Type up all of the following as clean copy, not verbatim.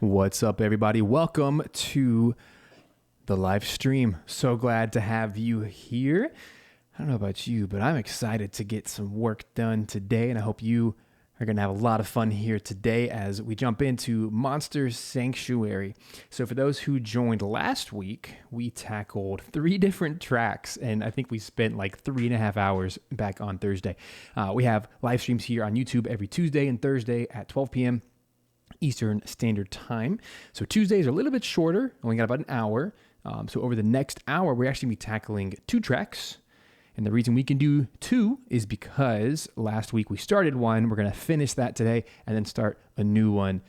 What's up, everybody? Welcome to the live stream. So glad to have you here. I don't know about you, but I'm excited to get some work done today, and I hope you are going to have a lot of fun here today as we jump into Monster Sanctuary. So for those who joined last week, we tackled 3 different tracks, and I think we spent like 3.5 hours back on Thursday. We have live streams here on YouTube every Tuesday and Thursday at 12 p.m. Eastern Standard Time. So Tuesdays are a little bit shorter, only got about an hour. So over the next hour, we're actually going to be tackling 2 tracks. And the reason we can do 2 is because last week we started one. We're going to finish that today and then start a new one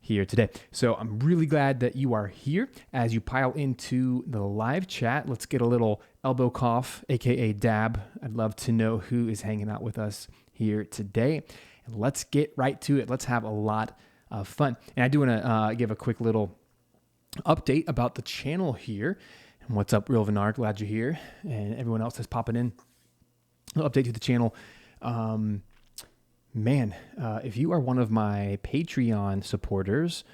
here today. So I'm really glad that you are here. As you pile into the live chat, let's get a little elbow cough, aka dab. I'd love to know who is hanging out with us here today. And let's get right to it. Let's have a lot of fun. And I do want to give a quick little update about the channel here. And what's up, Real Vinar? Glad you're here. And everyone else that's popping in. Update to the channel. If you are one of my Patreon supporters,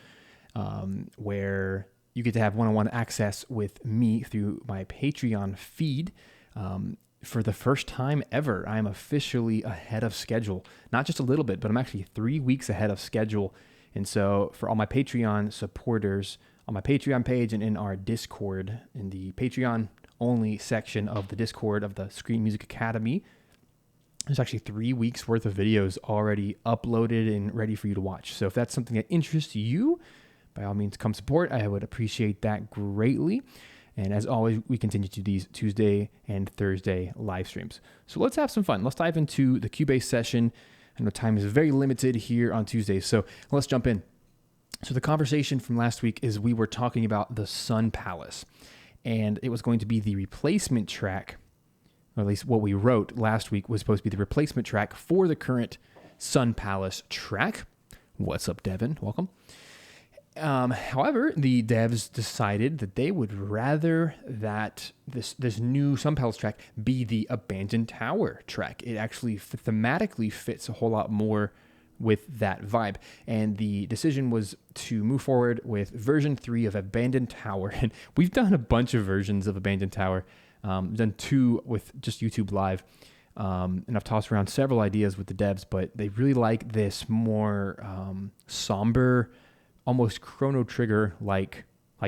where you get to have one-on-one access with me through my Patreon feed, for the first time ever, I am officially ahead of schedule. Not just a little bit, but I'm actually 3 weeks ahead of schedule. And so for all my Patreon supporters, on my Patreon page and in our Discord, in the Patreon only section of the Discord of the Screen Music Academy, there's actually 3 weeks worth of videos already uploaded and ready for you to watch. So if that's something that interests you, by all means, come support. I would appreciate that greatly. And as always, we continue to do these Tuesday and Thursday live streams. So let's have some fun. Let's dive into the Cubase session. I know time is very limited here on Tuesdays, so let's jump in. So the conversation from last week is we were talking about the Sun Palace, and it was going to be the replacement track, or at least what we wrote last week was supposed to be the replacement track for the current Sun Palace track. What's up, Devin? Welcome. However, the devs decided that they would rather that this new Sun Palace track be the Abandoned Tower track. It actually thematically fits a whole lot more with that vibe. And the decision was to move forward with version 3 of Abandoned Tower. And we've done a bunch of versions of Abandoned Tower. Done 2 with just YouTube Live. And I've tossed around several ideas with the devs, but they really like this more somber, almost Chrono Trigger like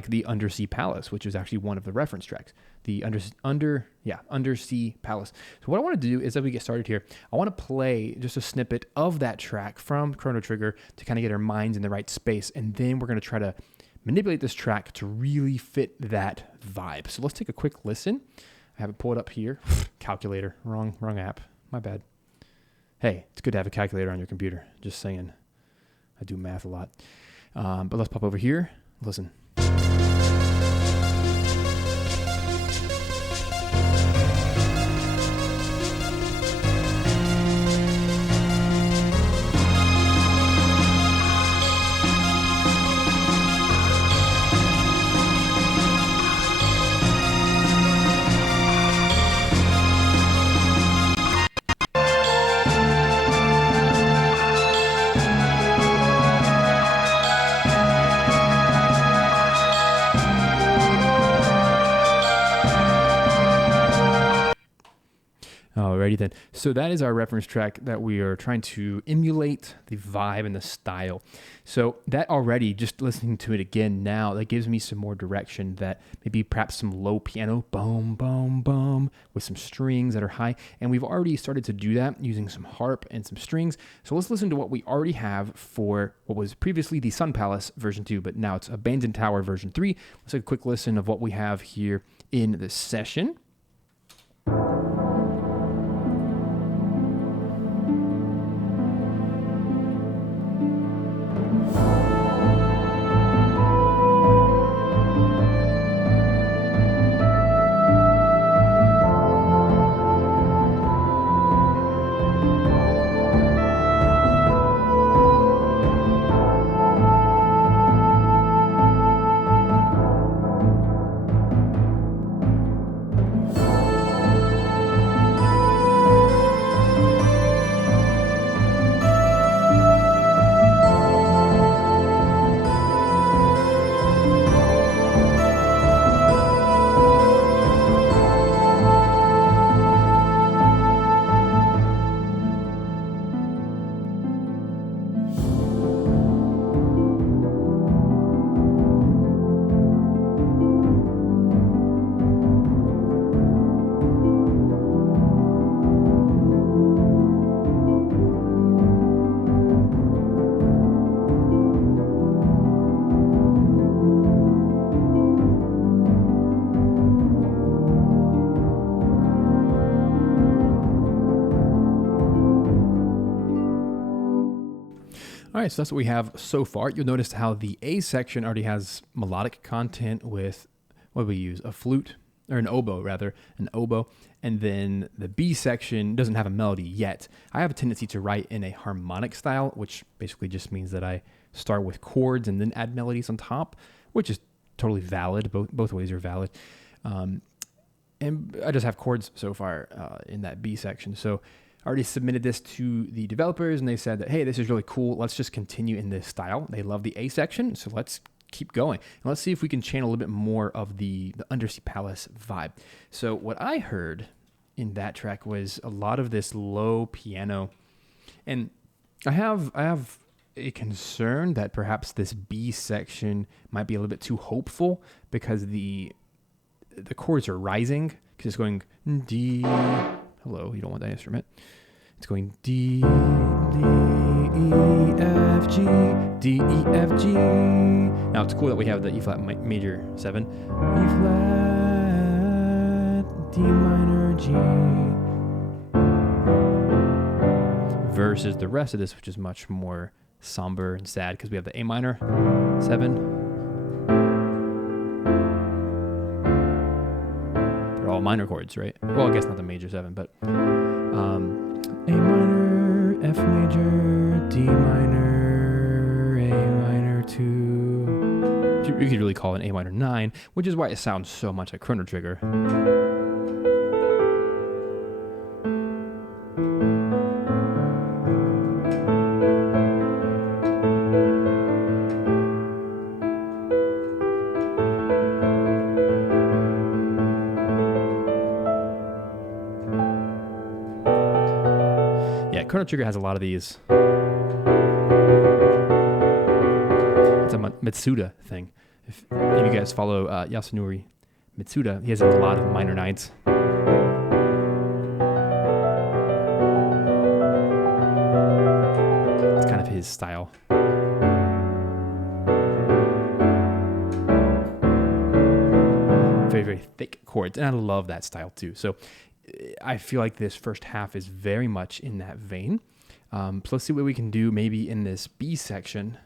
the Undersea Palace, which is actually one of the reference tracks, the Undersea Palace. So what I want to do is, as we get started here, I want to play just a snippet of that track from Chrono Trigger to kind of get our minds in the right space, and then we're going to try to manipulate this track to really fit that vibe. So let's take a quick listen. I have it pulled up here. Calculator, wrong app, my bad. Hey, it's good to have a calculator on your computer. Just saying, I do math a lot. But let's pop over here. Listen. Alrighty then. So that is our reference track that we are trying to emulate the vibe and the style. So that already, just listening to it again now, that gives me some more direction, that maybe perhaps some low piano, boom, boom, boom, with some strings that are high. And we've already started to do that using some harp and some strings. So let's listen to what we already have for what was previously the Sun Palace version 2, but now it's Abandoned Tower version 3. Let's take a quick listen of what we have here in this session. All right, so that's what we have so far. You'll notice how the A section already has melodic content with, what do we use? A flute, or an oboe rather, an oboe. And then the B section doesn't have a melody yet. I have a tendency to write in a harmonic style, which basically just means that I start with chords and then add melodies on top, which is totally valid. Both ways are valid. And I just have chords so far in that B section. So I already submitted this to the developers and they said that, hey, this is really cool. Let's just continue in this style. They love the A section, so let's keep going. And let's see if we can channel a little bit more of the Undersea Palace vibe. So what I heard in that track was a lot of this low piano. And I have a concern that perhaps this B section might be a little bit too hopeful because the chords are rising, because it's going D. Hello, you don't want that instrument. It's going D, D, E, F, G, D, E, F, G. Now it's cool that we have the E flat major 7, E flat, D minor, G, versus the rest of this, which is much more somber and sad because we have the A minor 7. All minor chords, right? Well, I guess not the major 7, but A minor, F major, D minor, A minor 2. You could really call it an A minor 9, which is why it sounds so much like Chrono Trigger. Chrono Trigger has a lot of these. It's a Mitsuda thing. If you guys follow Yasunori Mitsuda, he has a lot of minor 9s. It's kind of his style. Very, very thick chords. And I love that style too. So I feel like this first half is very much in that vein. So let's see what we can do maybe in this B section.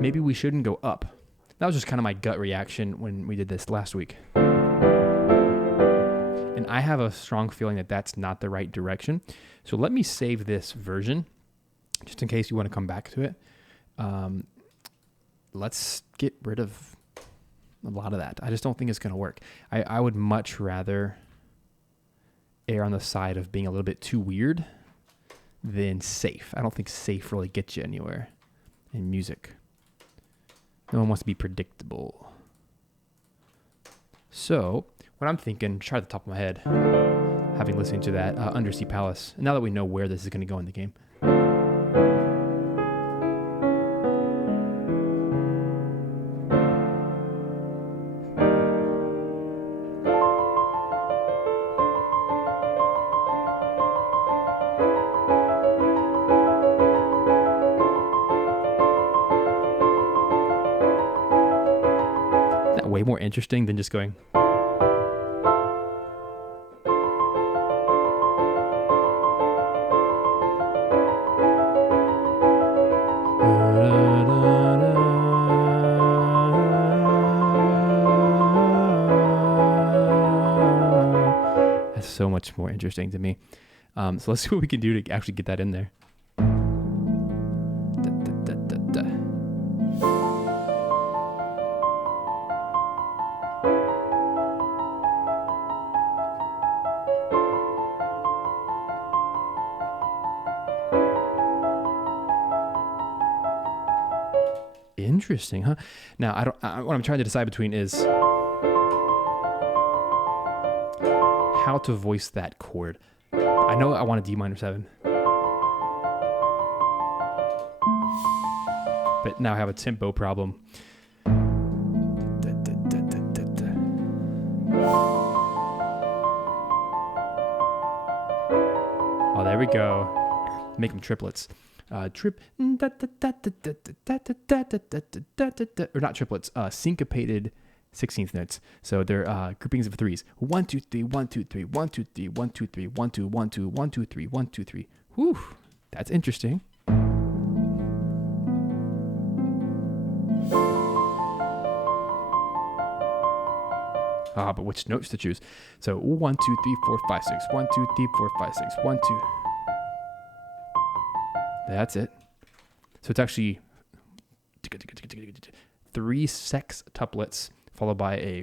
Maybe we shouldn't go up. That was just kind of my gut reaction when we did this last week. And I have a strong feeling that that's not the right direction. So let me save this version just in case you want to come back to it. Let's get rid of a lot of that. I just don't think it's going to work. I would much rather err on the side of being a little bit too weird than safe. I don't think safe really gets you anywhere in music. No one wants to be predictable. So what I'm thinking, try at the top of my head, having listened to that Undersea Palace, and now that we know where this is going to go in the game, way more interesting than just going. That's so much more interesting to me. So let's see what we can do to actually get that in there. Interesting, huh? Now, what I'm trying to decide between is how to voice that chord. I know I want a D minor 7. But now I have a tempo problem. Oh, there we go. Make them triplets. Or not triplets, syncopated 16th notes. So they're groupings of threes. 1, 2, 3, 1, 2, 3, 1, 2, 3, 1, 2, 3, 1, 2, 1, 2, 1, 2, 3, 1, 2, 3. Whew, that's interesting. But which notes to choose? So 1, 2, 3, 4, 5, 6. 1, 2, 3, 4, 5, 6. 1, 2. That's it. So it's actually 3 sextuplets followed by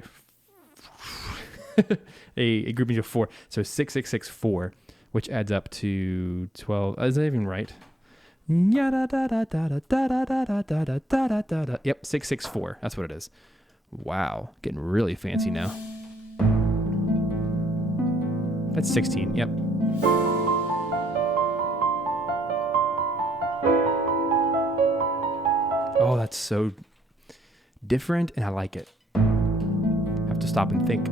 a grouping of 4. So 6, 6, 6, 4, which adds up to 12. Is that even right? Yep, 6, 6, 4. That's what it is. Wow, getting really fancy now. That's 16. Yep. Oh, that's so different, and I like it. I have to stop and think.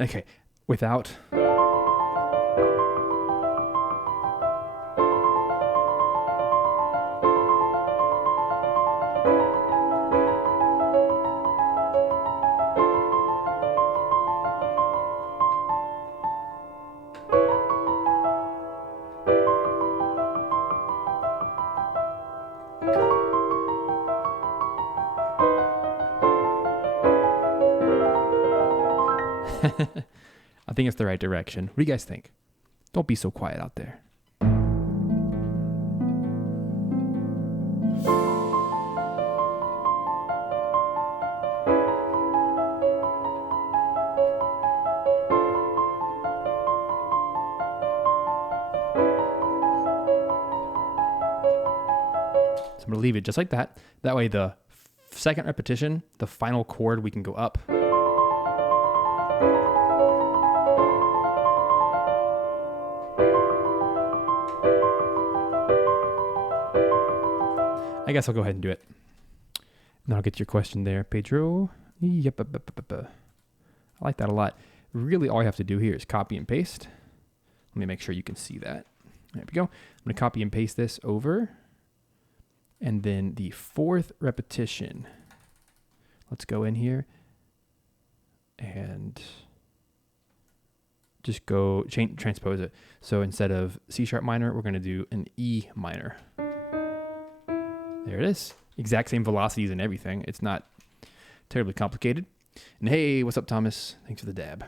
Okay, without... I think it's the right direction. What do you guys think? Don't be so quiet out there. So I'm going to leave it just like that. That way the second repetition, the final chord, we can go up. I guess I'll go ahead and do it. And I'll get to your question there, Pedro. Yep. I like that a lot. Really, all I have to do here is copy and paste. Let me make sure you can see that. There we go. I'm going to copy and paste this over. And then the fourth repetition. Let's go in here and just go transpose it. So instead of C sharp minor, we're going to do an E minor. There it is. Exact same velocities and everything. It's not terribly complicated. And hey, what's up, Thomas? Thanks for the dab.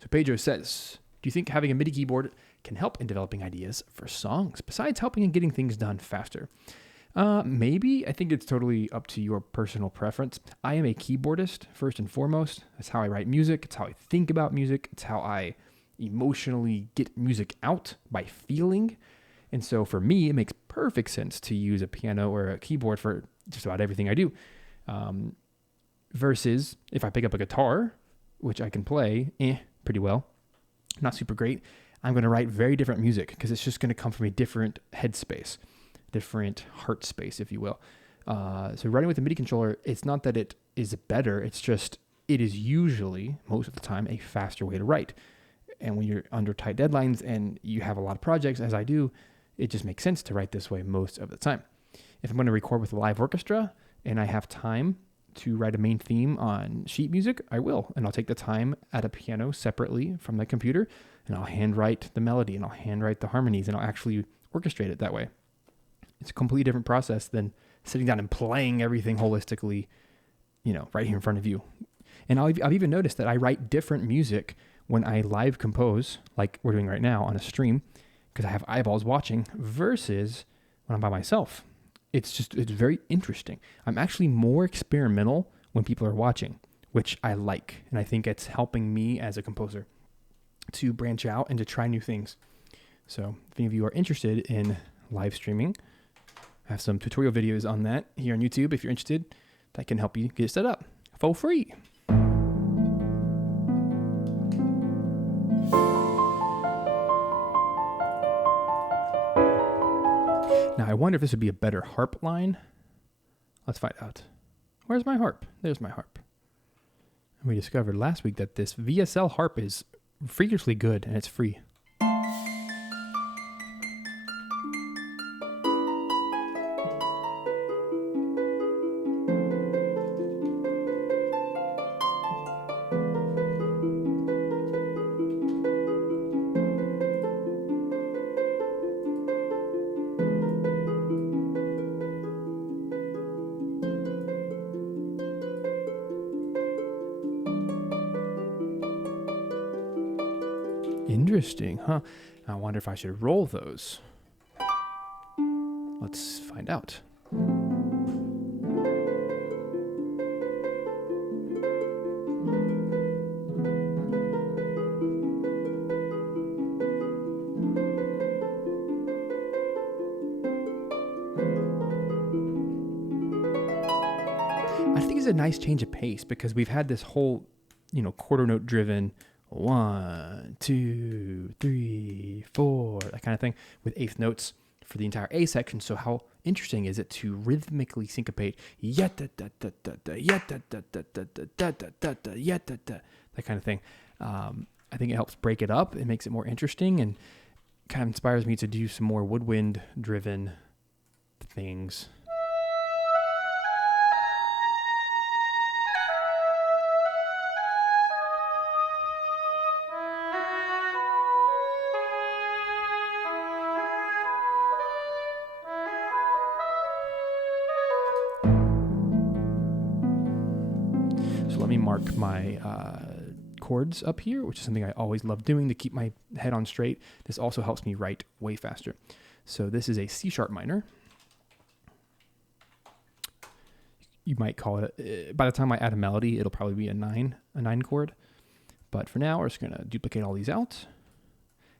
So Pedro says, do you think having a MIDI keyboard can help in developing ideas for songs, besides helping in getting things done faster? Maybe. I think it's totally up to your personal preference. I am a keyboardist, first and foremost. That's how I write music. It's how I think about music. It's how I emotionally get music out, by feeling. And so for me, it makes perfect sense to use a piano or a keyboard for just about everything I do. Versus if I pick up a guitar, which I can play pretty well, not super great, I'm going to write very different music because it's just going to come from a different headspace, different heart space, if you will. So writing with a MIDI controller, it's not that it is better, it's just it is usually, most of the time, a faster way to write. And when you're under tight deadlines and you have a lot of projects, as I do, it just makes sense to write this way most of the time. If I'm going to record with a live orchestra and I have time to write a main theme on sheet music, I will. And I'll take the time at a piano separately from the computer, and I'll handwrite the melody, and I'll handwrite the harmonies, and I'll actually orchestrate it that way. It's a completely different process than sitting down and playing everything holistically, right here in front of you. And I've even noticed that I write different music when I live compose, like we're doing right now on a stream, because I have eyeballs watching, versus when I'm by myself. It's very interesting. I'm actually more experimental when people are watching, which I like. And I think it's helping me as a composer to branch out and to try new things. So if any of you are interested in live streaming, I have some tutorial videos on that here on YouTube. If you're interested, that can help you get set up for free. Now, I wonder if this would be a better harp line. Let's find out. Where's my harp? There's my harp. We discovered last week that this VSL harp is freakishly good, and it's free. Interesting, huh? I wonder if I should roll those. Let's find out. I think it's a nice change of pace because we've had this whole, quarter note driven 1, 2, 3, 4, that kind of thing with eighth notes for the entire A section. So how interesting is it to rhythmically syncopate that kind of thing. I think it helps break it up. It makes it more interesting and kind of inspires me to do some more woodwind driven things. So let me mark my chords up here, which is something I always love doing to keep my head on straight. This also helps me write way faster. So this is a C sharp minor. You might call it, by the time I add a melody, it'll probably be a 9 chord. But for now, we're just going to duplicate all these out.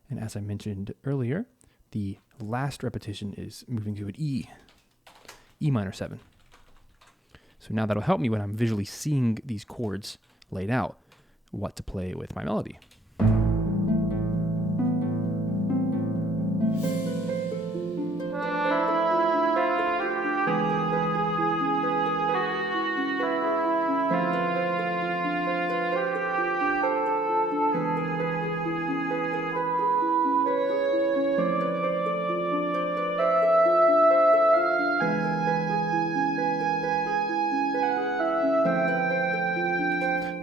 And as I mentioned earlier, the last repetition is moving to an E minor 7. So now that'll help me when I'm visually seeing these chords laid out, what to play with my melody.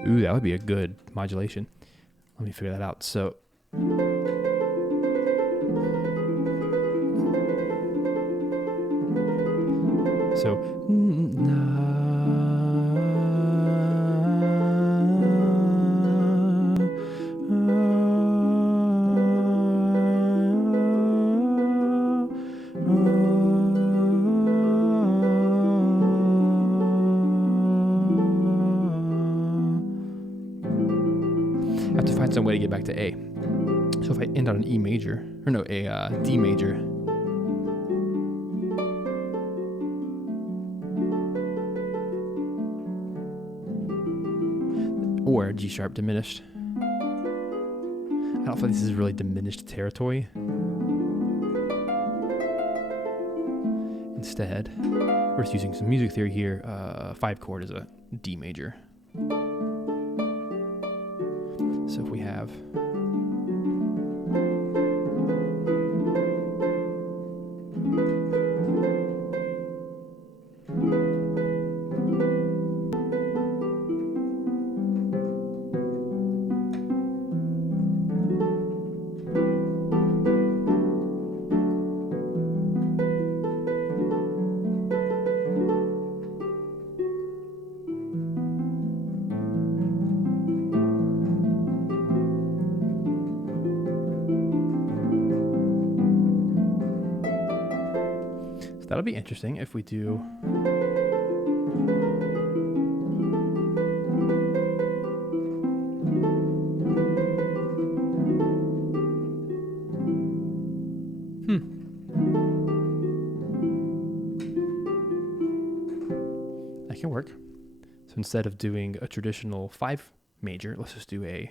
Ooh, that would be a good modulation. Let me figure that out. So, I have to find some way to get back to A. So if I end on an E major, or no, a D major. Or G sharp diminished. I don't feel like this is really diminished territory. Instead, we're just using some music theory here. 5 chord is a D major. So if we have that'll be interesting if we do. That can work. So instead of doing a traditional 5 major, let's just do a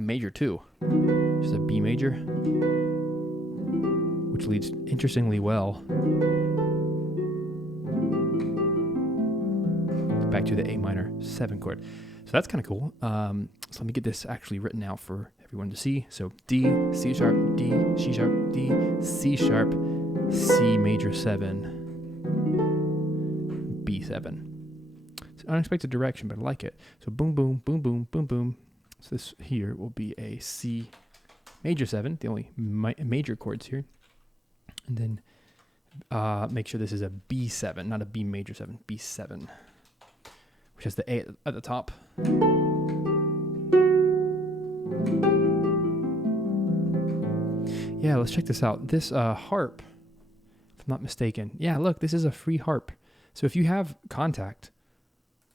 major 2, just a B major, which leads interestingly well back to the A minor 7 chord. So that's kind of cool. So let me get this actually written out for everyone to see. So D, C sharp, D, C sharp, D, C sharp, C major 7, B7. It's an unexpected direction, but I like it. So boom, boom, boom, boom, boom, boom. So this here will be a C major 7, the only major chords here. And then make sure this is a B7, not a B major 7, B7, which has the A at the top. Yeah, let's check this out. This harp, if I'm not mistaken. Yeah, look, this is a free harp. So if you have Contact,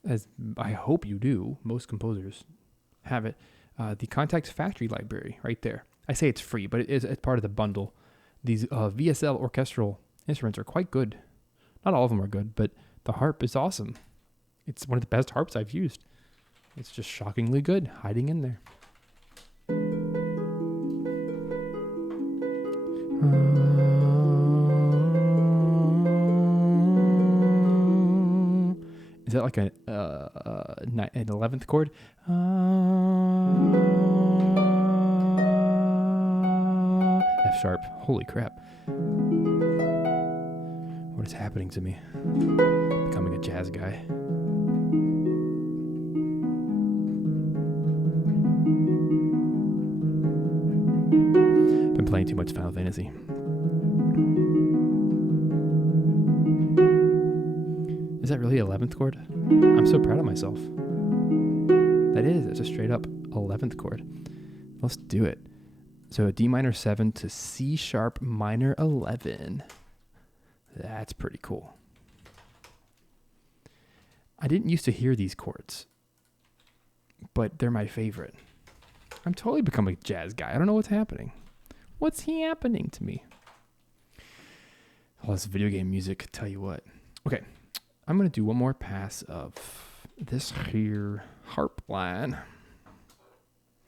as I hope you do, most composers have it, the Contact factory library right there. I say it's free, but it's part of the bundle. These VSL orchestral instruments are quite good. Not all of them are good, but the harp is awesome. It's one of the best harps I've used. It's just shockingly good, hiding in there. Is that like an 11th chord? F sharp. Holy crap. What is happening to me? Becoming a jazz guy. Been playing too much Final Fantasy. Is that really 11th chord? I'm so proud of myself. That is. It's a straight up 11th chord. Let's do it. So a D minor 7 to C sharp minor 11. That's pretty cool. I didn't used to hear these chords, but they're my favorite. I'm totally becoming a jazz guy. I don't know what's happening. What's happening to me? All this video game music, tell you what. Okay, I'm going to do one more pass of this here harp line.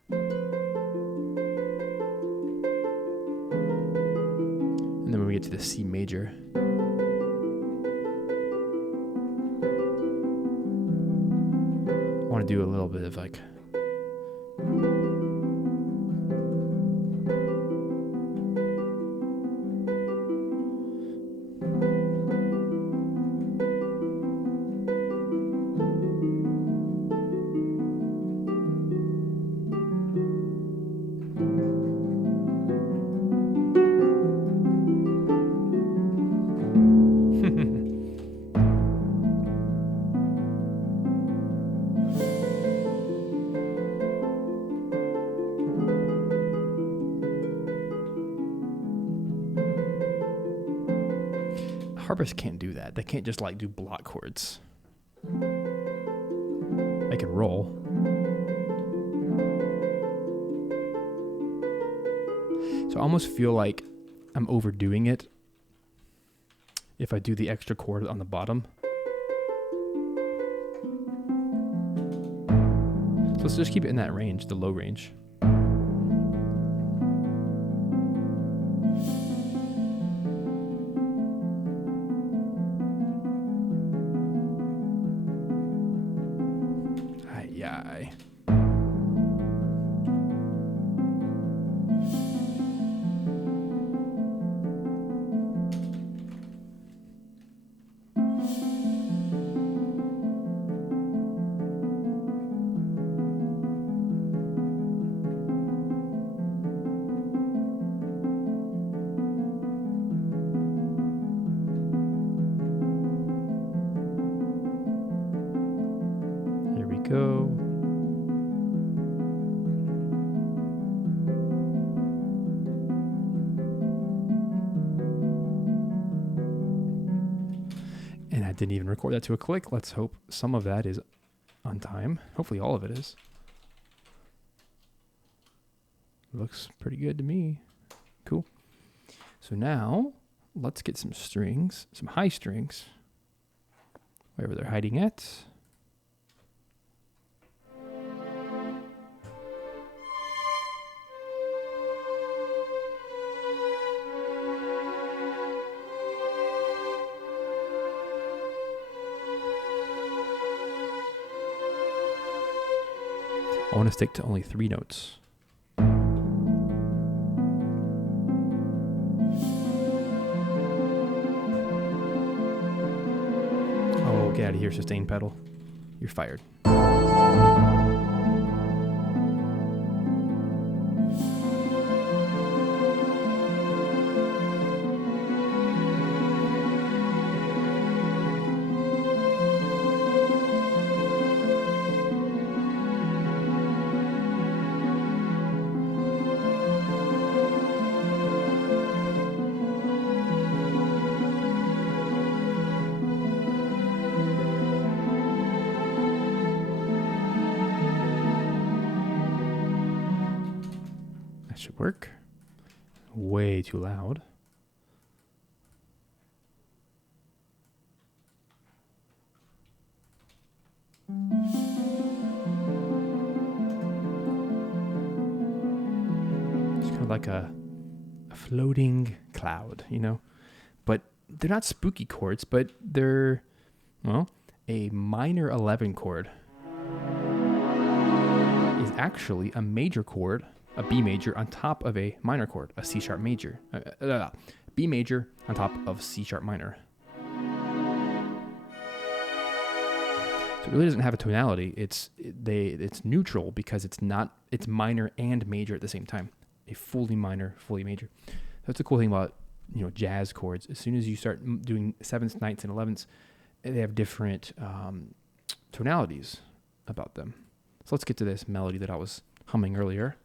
And then when we get to the C major, I want to do a little bit of like harpists can't do that. They can't just like do block chords. They can roll. So I almost feel like I'm overdoing it if I do the extra chord on the bottom. So let's just keep it in that range, the low range. Ay. Here we go. And I didn't even record that to a click. Let's hope some of that is on time. Hopefully all of it is. Looks pretty good to me. Cool. So now let's get some strings, some high strings, wherever they're hiding at. want to stick to only 3 notes. Oh, get out of here, sustain pedal. You're fired. Should work. Way too loud. It's kind of like a floating cloud, you know? But they're not spooky chords, but they're, well, a minor 11 chord is actually a major chord, a B major on top of a minor chord, a C sharp major. B major on top of C sharp minor. So it really doesn't have a tonality. It's neutral because it's minor and major at the same time. A fully minor, fully major. That's the cool thing about, you know, jazz chords. As soon as you start doing 7ths, 9ths, and 11ths, they have different tonalities about them. So let's get to this melody that I was humming earlier.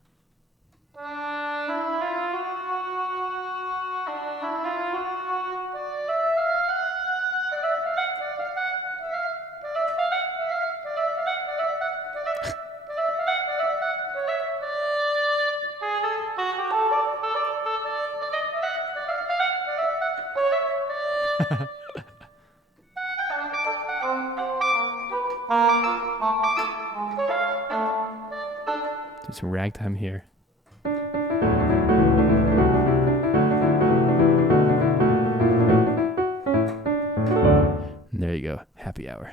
Do some ragtime here. And there you go, happy hour.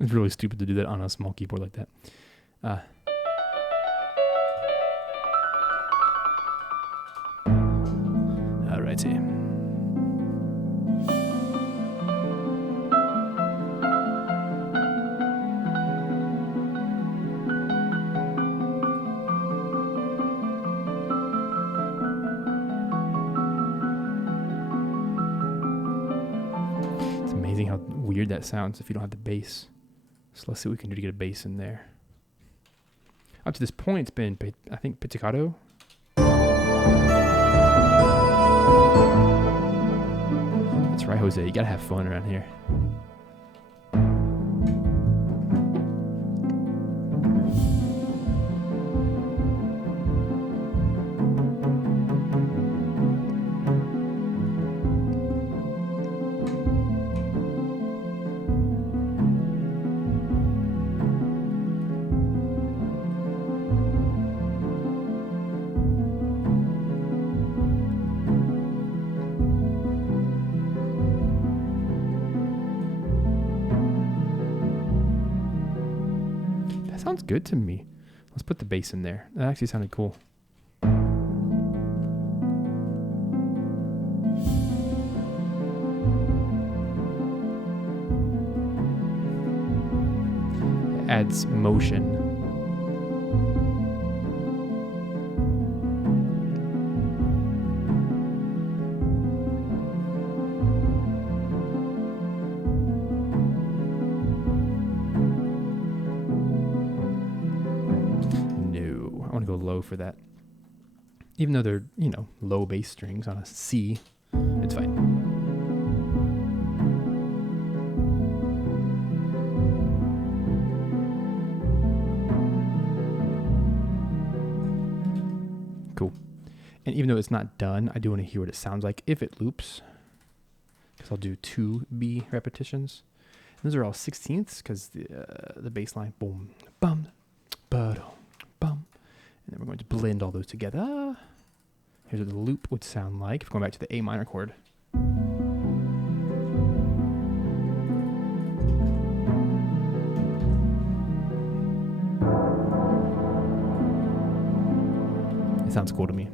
It's really stupid to do that on a small keyboard like that. Alrighty. It's amazing how weird that sounds if you don't have the bass. So let's see what we can do to get a bass in there. Up to this point, it's been, I think, pizzicato. That's right, Jose. You gotta have fun around here. Sounds good to me. Let's put the bass in there. That actually sounded cool. It adds motion. Go low for that. Even though they're, you know, low bass strings on a C, it's fine. Cool. And even though it's not done, I do want to hear what it sounds like if it loops, because I'll do 2 B repetitions. Those are all 16ths because the bass line, boom, bum, ba bum. And then we're going to blend all those together. Here's what the loop would sound like if we're going back to the A minor chord. It sounds cool to me.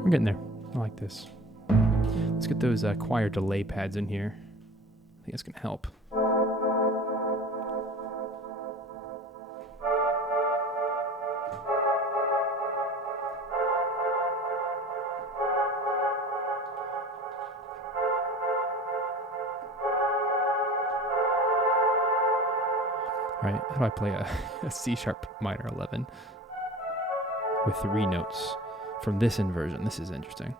We're getting there. I like this. Let's get those choir delay pads in here. I think that's going to help. All right, how do I play a C sharp minor 11 with 3 notes from this inversion? This is interesting.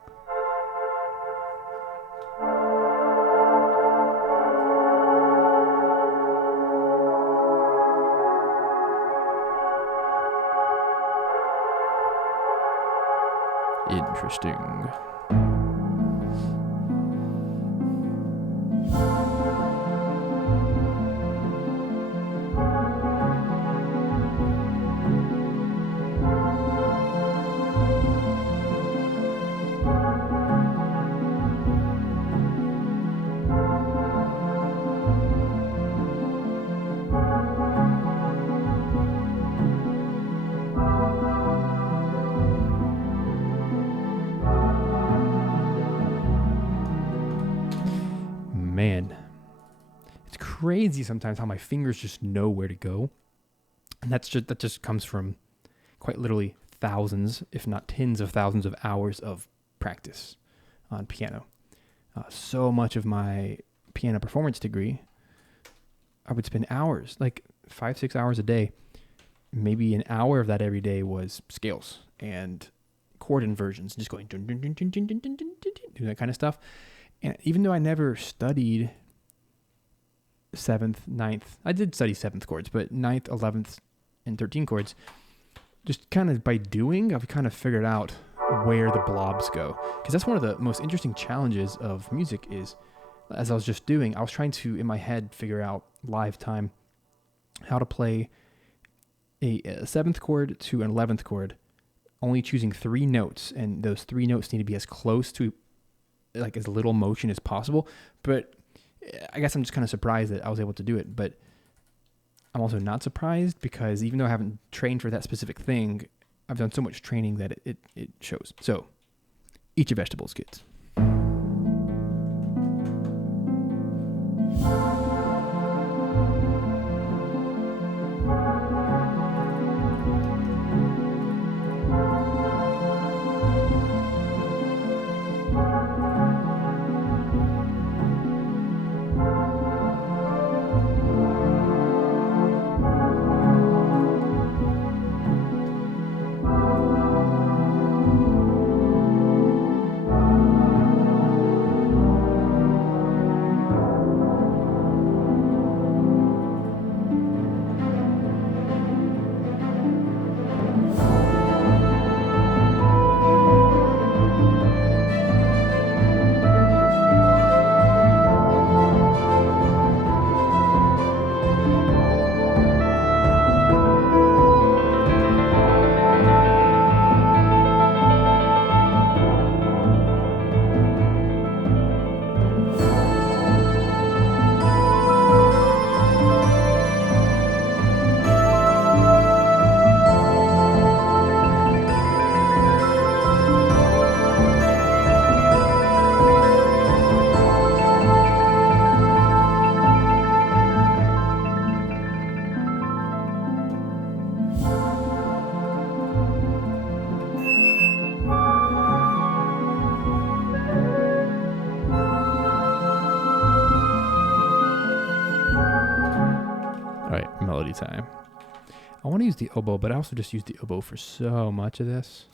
Interesting. Man, it's crazy sometimes how my fingers just know where to go, and that just comes from quite literally thousands, if not tens of thousands of hours of practice on piano. So much of my piano performance degree, I would spend hours, like 5-6 hours a day. Maybe an hour of that every day was scales and chord inversions, just going dun, dun, dun, dun, dun, dun, dun, dun, dun, doing that kind of stuff. And even though I never studied 7th, 9th, I did study 7th chords, but 9th, 11th, and 13th chords, just kind of by doing, I've kind of figured out where the blobs go. Because that's one of the most interesting challenges of music is, as I was just doing, I was trying to, in my head, figure out live time how to play a 7th chord to an 11th chord, only choosing 3 notes, and those 3 notes need to be as close to like as little motion as possible. But I guess I'm just kind of surprised that I was able to do it, but I'm also not surprised because even though I haven't trained for that specific thing, I've done so much training that it shows. So eat your vegetables, kids. time. I want to use the oboe, but I also just use the oboe for so much of this.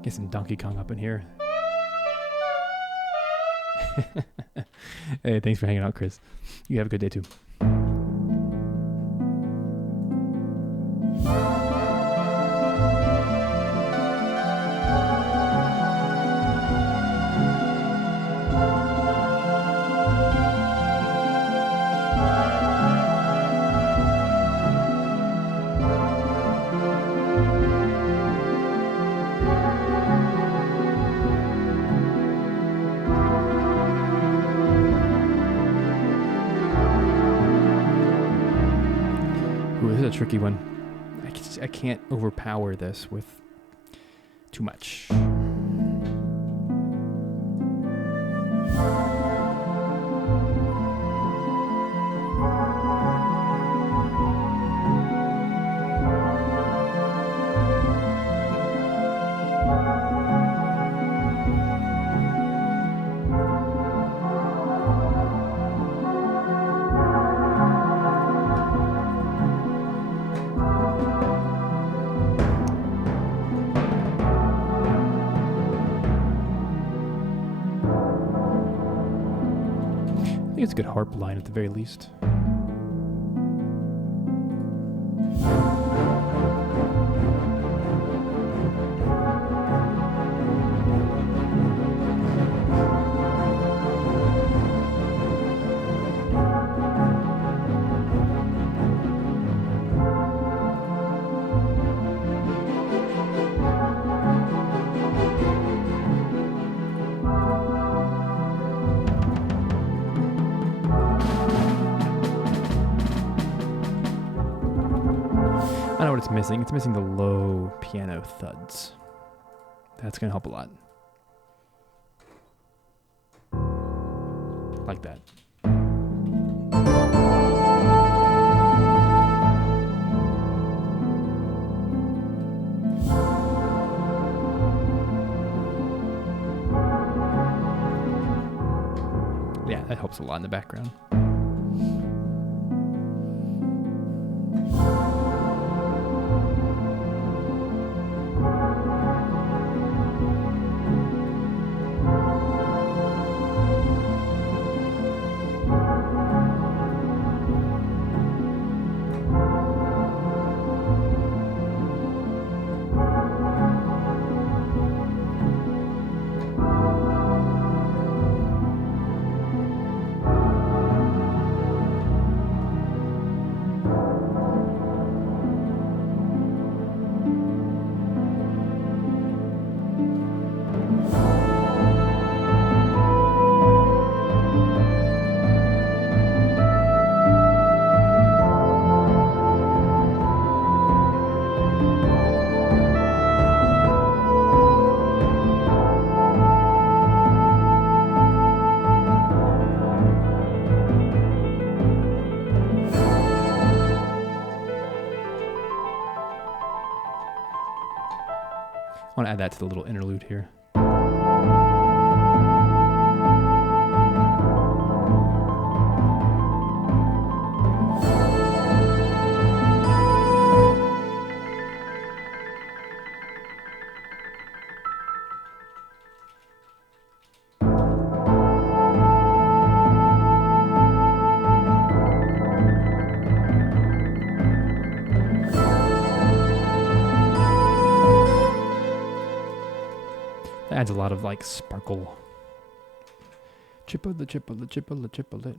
Get some Donkey Kong up in here. Hey, thanks for hanging out, Chris. You have a good day too. Ooh, this is a tricky one. I can't overpower this with too much. I think it's a good harp line at the very least. I know what it's missing. It's missing the low piano thuds. That's going to help a lot. Like that. Yeah, that helps a lot in the background. I want to add that to the little interlude here. adds a lot of like sparkle. Chipple, chipple, chipple, chipple.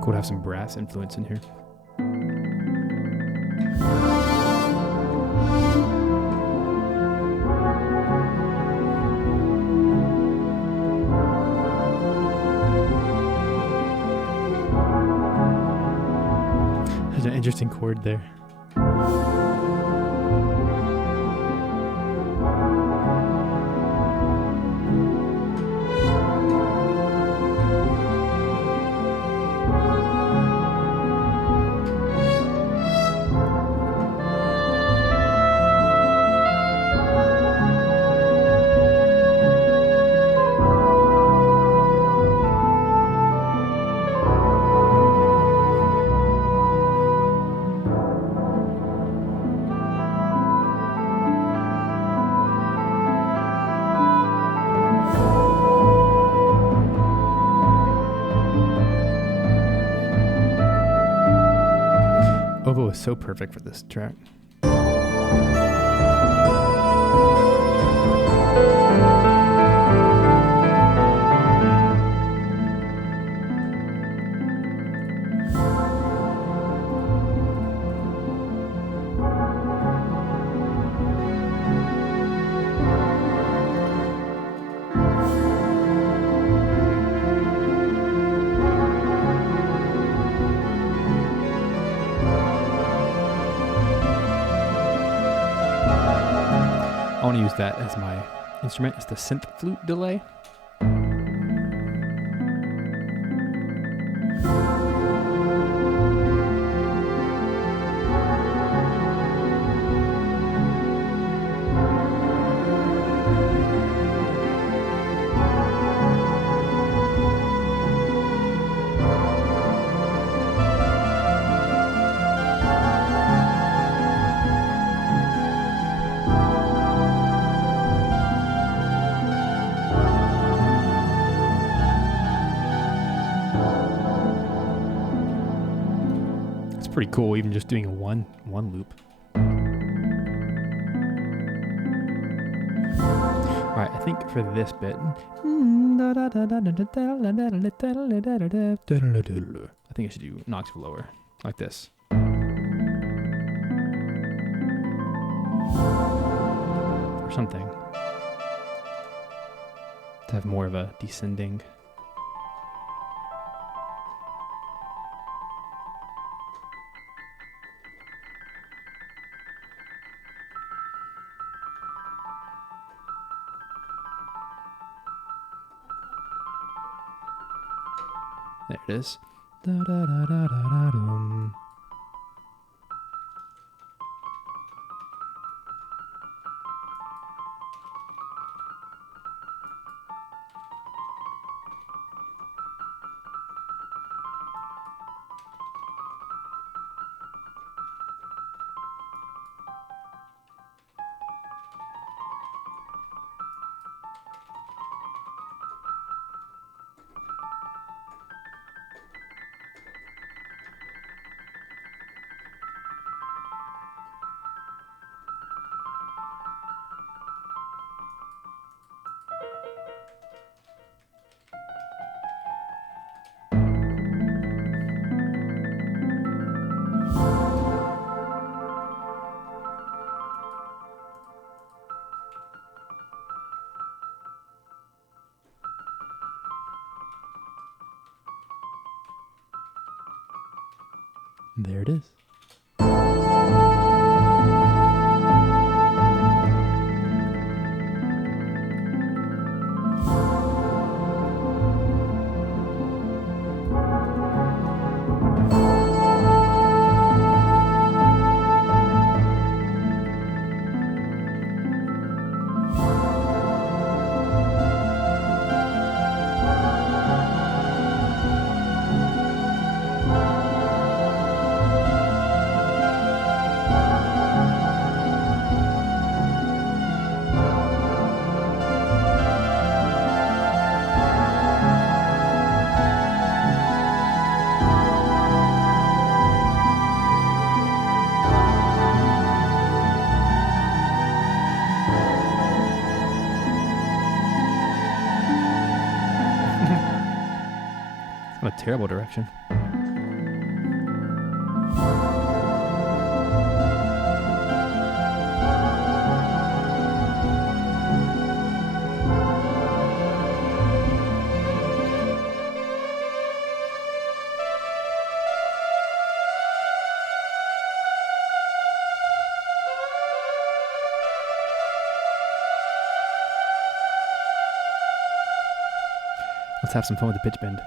Cool to have some brass influence in here. There's an interesting chord there. Ovo is so perfect for this track. I want to use that as my instrument. It's the synth flute delay. Pretty cool, even just doing a one loop. All right, I think for this bit, I think I should do an octave lower, like this. Or something. To have more of a descending. There it is. There it is. What a terrible direction. Let's have some fun with the pitch bend.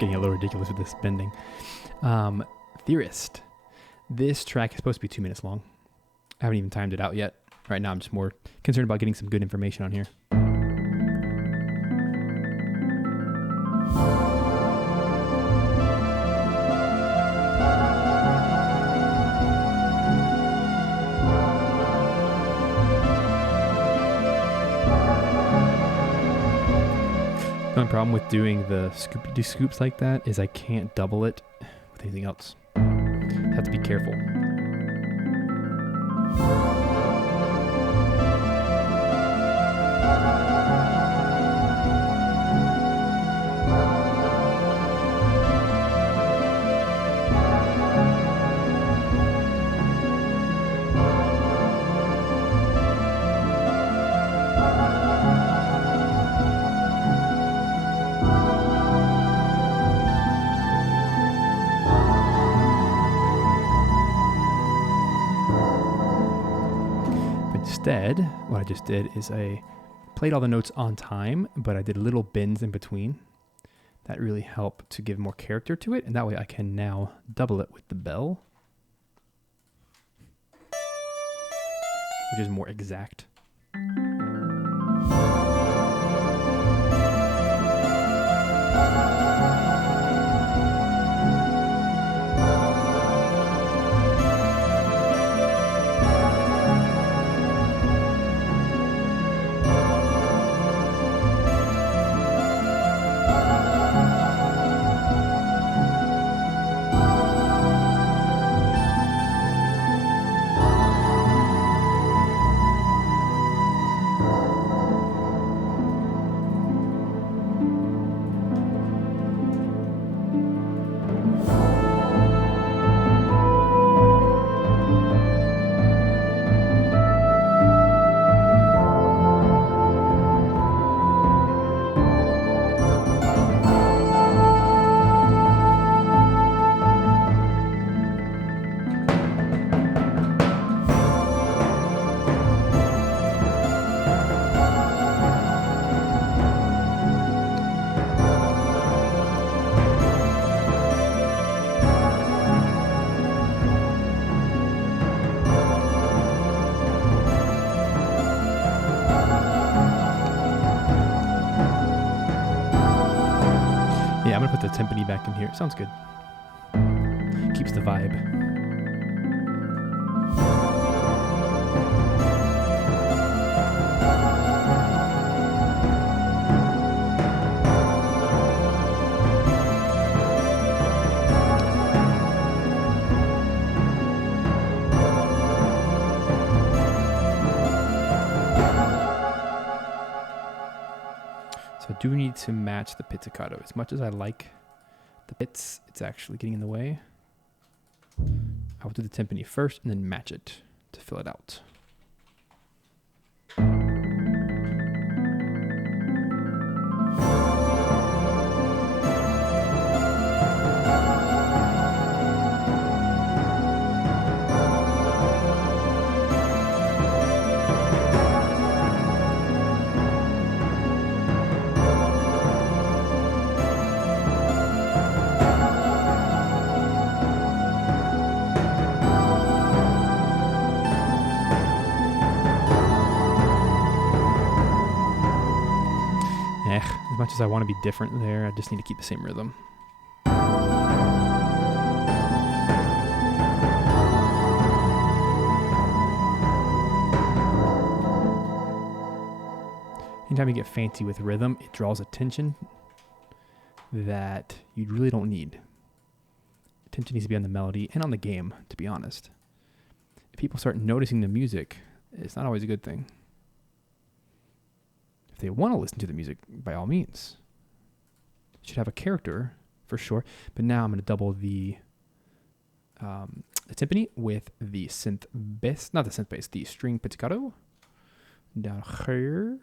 Getting a little ridiculous with this bending. Theorist. This track is supposed to be 2 minutes long. I haven't even timed it out yet. Right now I'm just more concerned about getting some good information on here. The only problem with doing the scoopy scoops like that is I can't double it with anything else. I have to be careful. Instead, what I just did is I played all the notes on time, but I did little bends in between. That really helped to give more character to it, and that way I can now double it with the bell, which is more exact. put the timpani back in here. Sounds good. Keeps the vibe. So I do need to match the pizzicato. As much as I like the bits, it's actually getting in the way. I will do the timpani first and then match it to fill it out. As much as I want to be different there, I just need to keep the same rhythm. Anytime you get fancy with rhythm, it draws attention that you really don't need. Attention needs to be on the melody and on the game, to be honest. If people start noticing the music, it's not always a good thing. If they want to listen to the music, by all means. It should have a character, for sure. But now I'm going to double the timpani with the synth bass. Not the synth bass, the string pizzicato. Down here.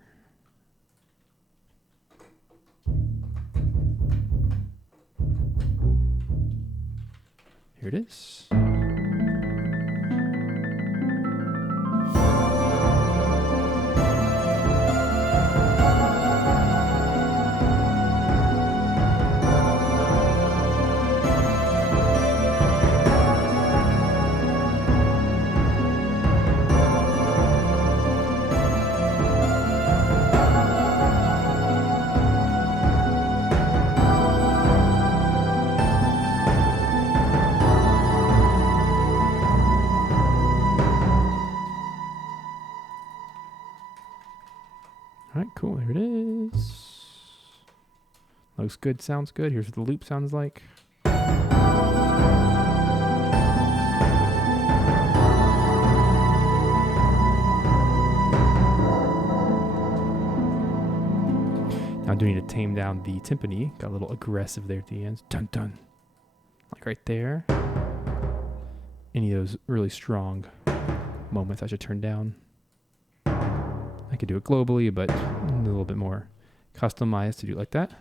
Here it is. All right, cool. Here it is. Looks good, sounds good. Here's what the loop sounds like. Now I do need to tame down the timpani. Got a little aggressive there at the end. Dun dun. Like right there. Any of those really strong moments I should turn down. I could do it globally, but a little bit more customized to do it like that.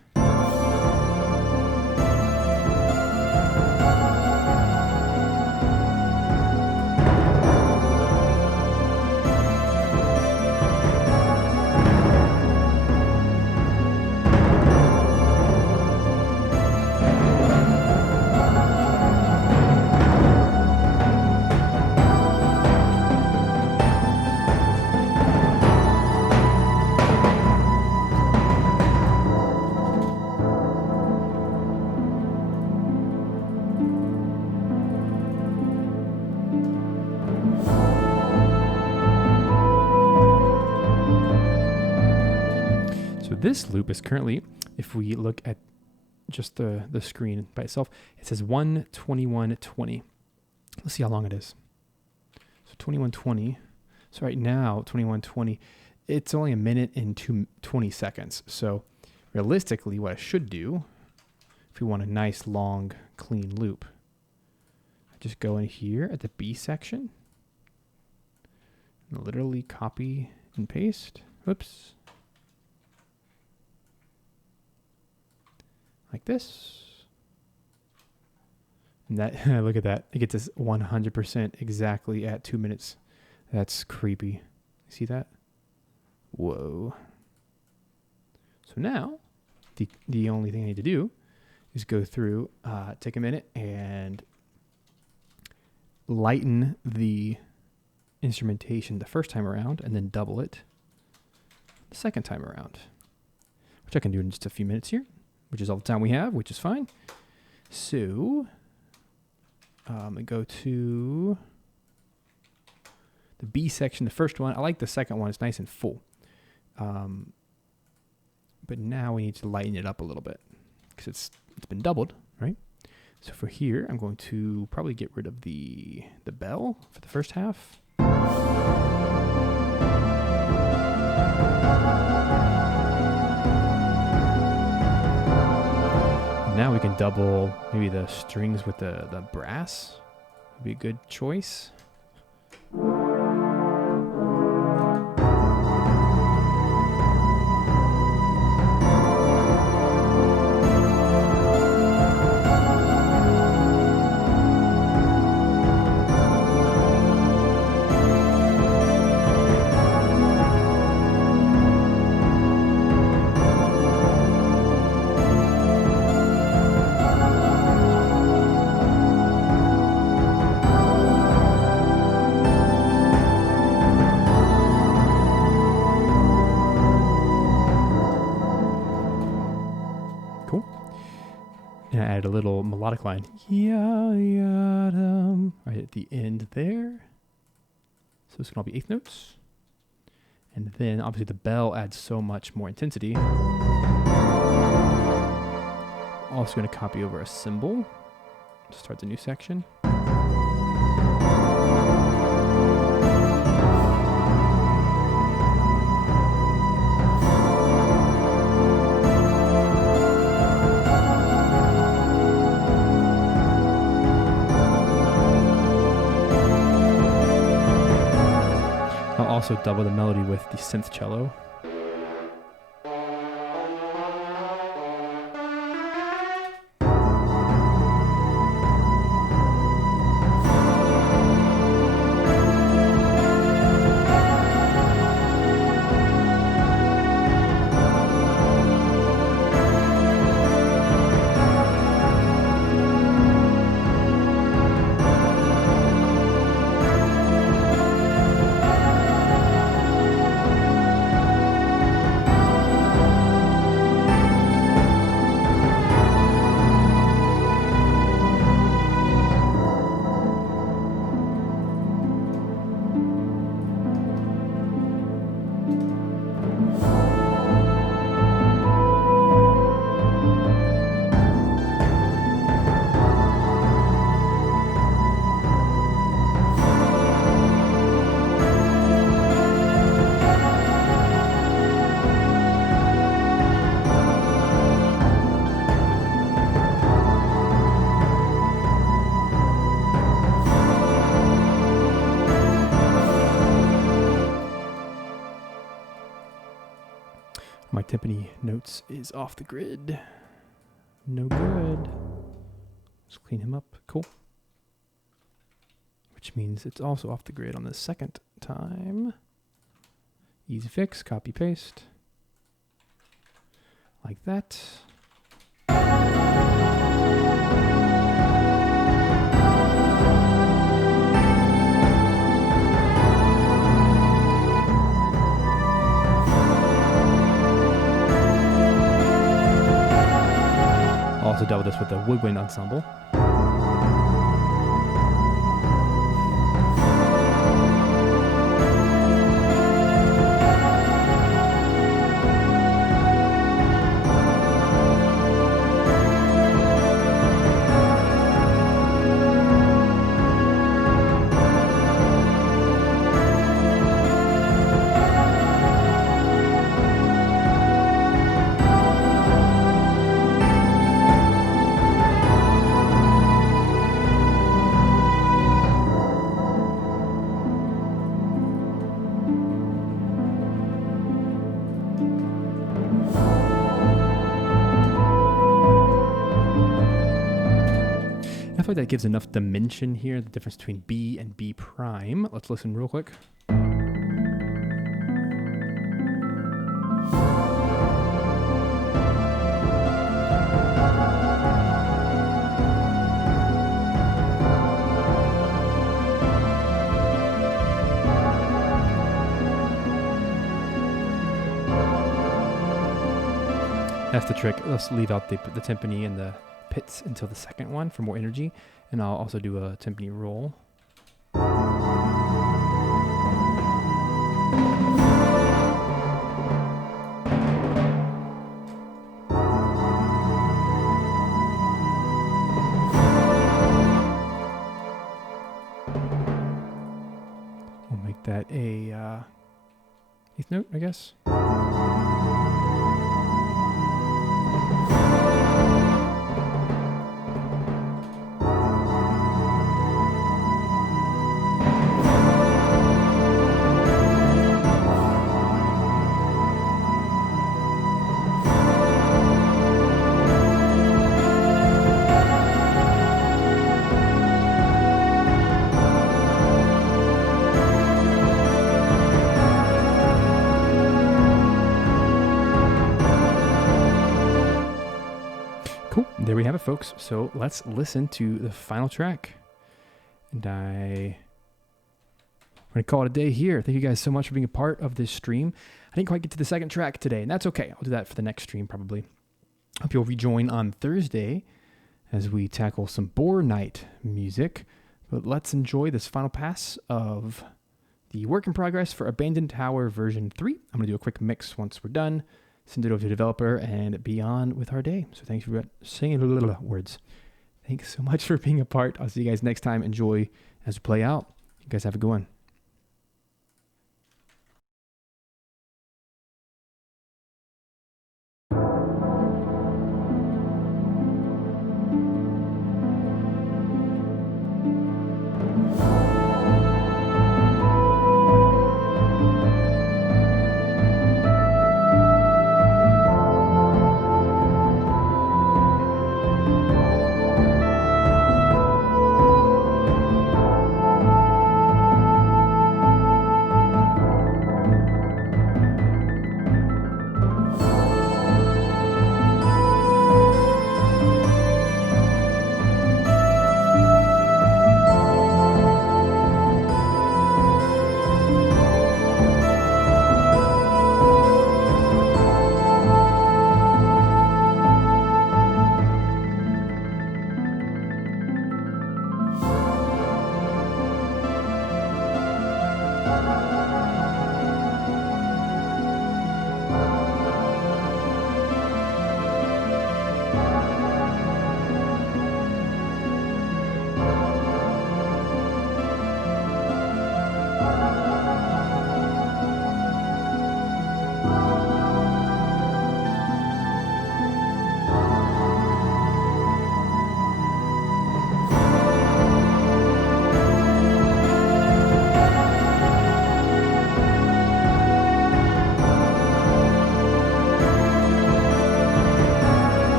This loop is currently, if we look at just the screen by itself, it says 1:21:20. Let's see how long it is. So 21:20. So right now, 21:20, it's only a minute and 20 seconds. So realistically, what I should do, if we want a nice, long, clean loop, I just go in here at the B section, and literally copy and paste. Oops. Like this. And that, look at that. It gets us 100% exactly at 2 minutes. That's creepy. See that? Whoa. So now, the only thing I need to do is go through, take a minute and lighten the instrumentation the first time around and then double it the second time around, which I can do in just a few minutes here. which is all the time we have, which is fine. So I go to the B section, the first one. I like the second one. It's nice and full. But now we need to lighten it up a little bit because it's been doubled, right? So for here, I'm going to probably get rid of the bell for the first half. Now we can double maybe the strings with the brass. Would be a good choice. Cool. And I added a little melodic line. Right at the end there. So it's going to be eighth notes. And then obviously the bell adds so much more intensity. Also going to copy over a cymbal to start the new section. I'll also double the melody with the synth cello. My timpani notes is off the grid. No good. Let's clean him up. Cool. Which means it's also off the grid on the second time. Easy fix, copy, paste. Like that. Also double this with the woodwind ensemble. I feel like that gives enough dimension here, the difference between B and B prime. Let's listen real quick. That's the trick. Let's leave out the timpani and the pits until the second one for more energy. And I'll also do a timpani roll. We'll make that a eighth note, I guess. Cool. There we have it, folks. So let's listen to the final track. And I'm going to call it a day here. Thank you guys so much for being a part of this stream. I didn't quite get to the second track today, and that's okay. I'll do that for the next stream probably. Hope you'll rejoin on Thursday as we tackle some Boar Night music. But let's enjoy this final pass of the work in progress for Abandoned Tower version 3. I'm going to do a quick mix once we're done. Send it over to the developer and be on with our day. So thanks for saying words. Thanks so much for being a part. I'll see you guys next time. Enjoy as we play out. You guys have a good one.